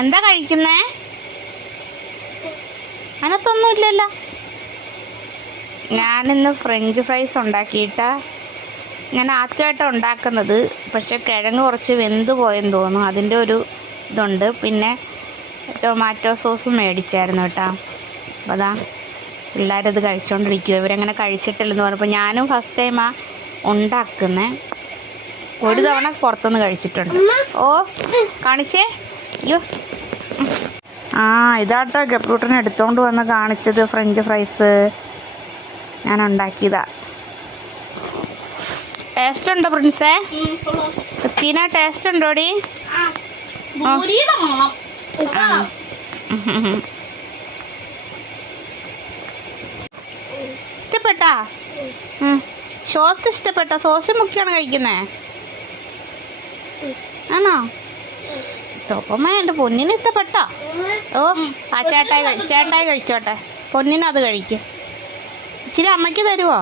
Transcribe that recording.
എന്താ കഴിക്കുന്നേ? അതിനകത്തൊന്നുമില്ലല്ലോ. ഞാനിന്ന് ഫ്രഞ്ച് ഫ്രൈസ് ഉണ്ടാക്കിയിട്ടാ. ഞാൻ ആദ്യമായിട്ടാണ് ഉണ്ടാക്കുന്നത്. പക്ഷെ കിഴങ്ങ് കുറച്ച് വെന്ത് പോയെന്ന് തോന്നുന്നു. അതിൻ്റെ ഒരു ഇതുണ്ട്. പിന്നെ ടൊമാറ്റോ സോസും മേടിച്ചായിരുന്നു കേട്ടോ. അപ്പോൾ അതാ പിള്ളേരത് കഴിച്ചുകൊണ്ടിരിക്കുക. ഇവരങ്ങനെ കഴിച്ചിട്ടില്ലെന്ന് പറഞ്ഞപ്പോൾ ഞാനും ഫസ്റ്റ് ടൈമാണ് ഉണ്ടാക്കുന്നത്. ഒരു തവണ പുറത്തുനിന്ന് കഴിച്ചിട്ടുണ്ട്. ഓ കാണിച്ചേ. അയ്യോ ഇതാട്ടോ ഗബ്രൂട്ടനെ എടുത്തോണ്ട് വന്ന് കാണിച്ചത് ഫ്രഞ്ച് ഫ്രൈസ്. ഞാൻ ഉണ്ടാക്കിയതാ. ടേസ്റ്റ് ഉണ്ടോ പ്രിൻസേ? ക്രിസ്റ്റീന ടേസ്റ്റ് ഉണ്ടോടി? ഇഷ്ടപ്പെട്ടാ? സോസ് ഇഷ്ടപ്പെട്ടോ? സോസ് മുക്കിയാണ് കഴിക്കുന്നേ ആണോ? തോപ്പമ്മ എൻ്റെ പൊന്നിന് ഇഷ്ടപ്പെട്ടോ? ഓ ചേട്ടായി കഴിച്ചോട്ടെ. പൊന്നിനത് കഴിക്കും. ഇച്ചിരി അമ്മയ്ക്ക് തരുമോ?